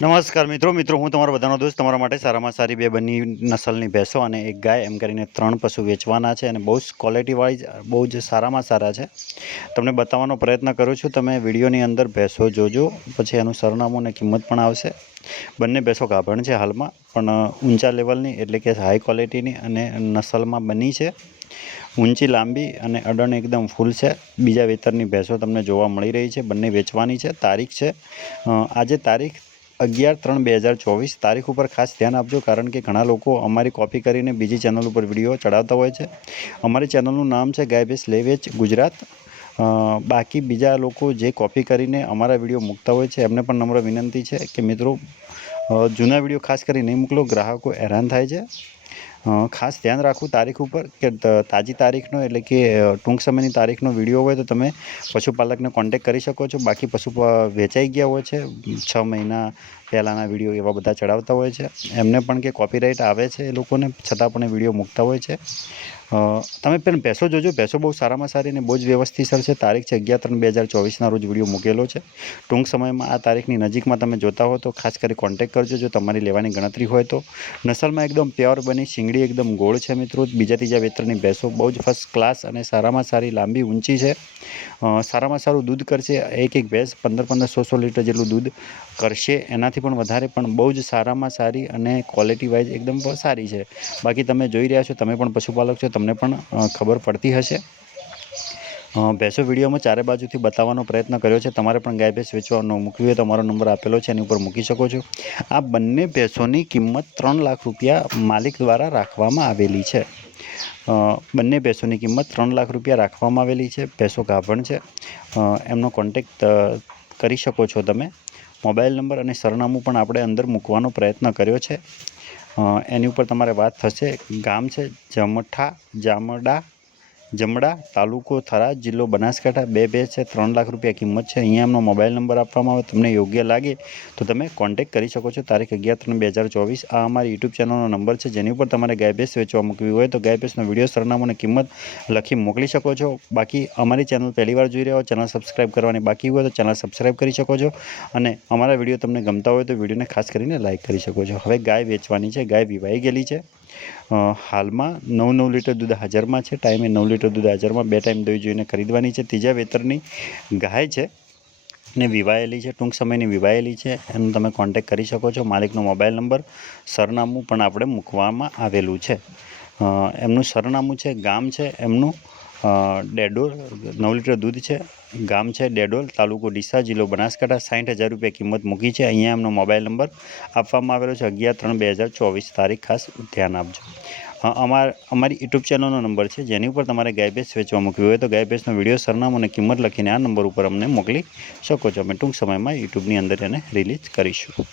નમસ્કાર મિત્રો હું તમારો બધાનો દોસ્ત તમારા માટે સારામાં સારી બે બની નસલની ભેંસો અને એક ગાય એમ કરીને 3 પશુ વેચવાના છે અને બહુ જ ક્વોલિટી વાઇઝ બહુ જ સારામાં સારા છે. તમને બતાવવાનો પ્રયત્ન કરું છું. તમે વિડીયોની અંદર ભેંસો જોજો, પછી એનું સરનામું અને કિંમત પણ આવશે. બંને ભેંસો ગાભણ છે હાલમાં, પણ ઊંચા લેવલની એટલે કે હાઈ ક્વોલિટીની અને નસલમાં બની છે. ઊંચી લાંબી અને અડણ એકદમ ફૂલ છે. બીજા વેતરની ભેંસો તમને જોવા મળી રહી છે. બંને વેચવાની છે. તારીખ છે આજે તારીખ 11/3/2024 તારીખ ઉપર ખાસ ધ્યાન આપજો, કારણ કે ઘણા લોકો અમારી કોપી કરીને બીજી ચેનલ ઉપર વિડીયો ચડાવતા હોય છે. અમારી ચેનલનું નામ છે ગાય ભેંસ લે વેચ ગુજરાત. બાકી બીજા લોકો જે કોપી કરીને અમારા વિડીયો મૂકતા હોય છે એમને પણ નમ્ર વિનંતી છે કે મિત્રો જૂના વિડીયો ખાસ કરી નહીં મોકલો, ગ્રાહકો હેરાન થાય છે. ખાસ ધ્યાન રાખવું તારીખ ઉપર કે તાજી તારીખનો એટલે કે ટૂંક સમયની તારીખનો વિડીયો હોય તો તમે પશુપાલકને કોન્ટેક કરી શકો છો. બાકી પશુ વેચાઈ ગયા હોય છે 6 મહિના પહેલાંના વિડીયો એવા બધા ચડાવતા હોય છે, એમને પણ કે કોપીરાઇટ આવે છે એ લોકોને, છતાં પણ એ વિડીયો મૂકતા હોય છે. તમે પણ ભેંસો જોજો. ભેંસો બહુ સારામાં સારી અને બહુ જ વ્યવસ્થિત છે. તારીખ છે 11/3/2024 રોજ વિડીયો મૂકેલો છે. ટૂંક સમયમાં આ તારીખની નજીકમાં તમે જોતા હો તો ખાસ કરી કોન્ટેક કરજો જો તમારી લેવાની ગણતરી હોય તો. નસલમાં એકદમ પ્યોર બની, શીંગડી એકદમ ગોળ છે મિત્રો. બીજા ત્રીજા વેતરની ભેંસો બહુ જ ફર્સ્ટ ક્લાસ અને સારામાં સારી લાંબી ઊંચી છે. સારામાં સારું દૂધ કરશે. એક ભેંસ 15-16 લીટર જેટલું દૂધ કરશે, એનાથી પણ વધારે. પણ બહુ જ સારામાં સારી અને ક્વોલિટી વાઇઝ એકદમ સારી છે. બાકી તમે જોઈ રહ્યા છો, તમે પણ પશુપાલક છો, તમને પણ ખબર પડતી હશે. ભેંસો વિડીયોમાં ચારે બાજુથી બતાવવાનો પ્રયત્ન કર્યો છે. તમારે પણ ગાય ભેંસ વેચવાનો મૂકવી હોય તો અમારો નંબર આપેલો છે, એની ઉપર મૂકી શકો છો. આ બંને ભેંસોની કિંમત 3 લાખ રૂપિયા માલિક દ્વારા રાખવામાં આવેલી છે. બંને ભેંસોની કિંમત 3 લાખ રૂપિયા રાખવામાં આવેલી છે. ભેંસો ગાભણ છે. એમનો કોન્ટેક્ટ કરી શકો છો તમે. મોબાઈલ નંબર અને સરનામું પણ આપણે અંદર મૂકવાનો પ્રયત્ન કર્યો છે. એની ઉપર તમારે વાત થશે. ગામ છે જમડા, તાલુકો થરાદ, જિલ્લો બનાસકાંઠા. બે ભેંસ છે, 3 લાખ રૂપિયા કિંમત છે. અહીંયા એમનો મોબાઈલ નંબર આપવામાં આવે. તમને યોગ્ય લાગે તો તમે કોન્ટેક્ટ કરી શકો છો. તારીખ 11/3/2024 આ અમારી યુટ્યુબ ચેનલનો નંબર છે, જેની ઉપર તમારે ગાય ભેંસ વેચવા મૂકવી હોય તો ગાય ભેંસનો વિડીયો, સરનામું અને કિંમત લખી મોકલી શકો છો. બાકી અમારી ચેનલ પહેલીવાર જોઈ રહ્યા હો, ચેનલ સબસ્ક્રાઈબ કરવાની બાકી હોય તો ચેનલ સબસ્ક્રાઈબ કરી શકો છો. અને અમારા વિડીયો તમને ગમતા હોય તો વિડીયોને ખાસ કરીને લાઇક કરી શકો છો. હવે ગાય વેચવાની છે. ગાય વિવાઈ ગયેલી છે. હાલમાં 9 લીટર દૂધ હાજરમાં છે. ટાઈમે 9 લીટર દૂધ હાજરમાં. 2 ટાઈમ દોઈ જોઈને ખરીદવાની છે. ત્રીજા વેતરની ગાય છે ને વિવાયેલી છે, ટૂંક સમયની વિવાયેલી છે. એનો તમે કોન્ટેક્ટ કરી શકો છો. માલિકનો મોબાઈલ નંબર, સરનામું પણ આપણે મૂકવામાં આવેલું છે. એમનું સરનામું છે, ગામ છે એમનું ડેડોલ. 9 લીટર દૂધ છે. ગામ છે ડેડોલ, તાલુકો ડીસા, જિલ્લો બનાસકાંઠા. 60,000 રૂપિયા કિંમત મૂકી છે. અહીંયા એમનો મોબાઈલ નંબર આપવામાં આવેલો છે. 11/3/2024 તારીખ ખાસ ધ્યાન આપજો. અમારી યુટ્યુબ ચેનલનો નંબર છે, જેની ઉપર તમારે ગાય ભેંસ વેચવા મૂકવી હોય તો ગાય ભેંસનો વિડીયો, સરનામું અને કિંમત લખીને આ નંબર ઉપર અમને મોકલી શકો છો. અમે ટૂંક સમયમાં યુટ્યુબની અંદર એને રિલીઝ કરીશું.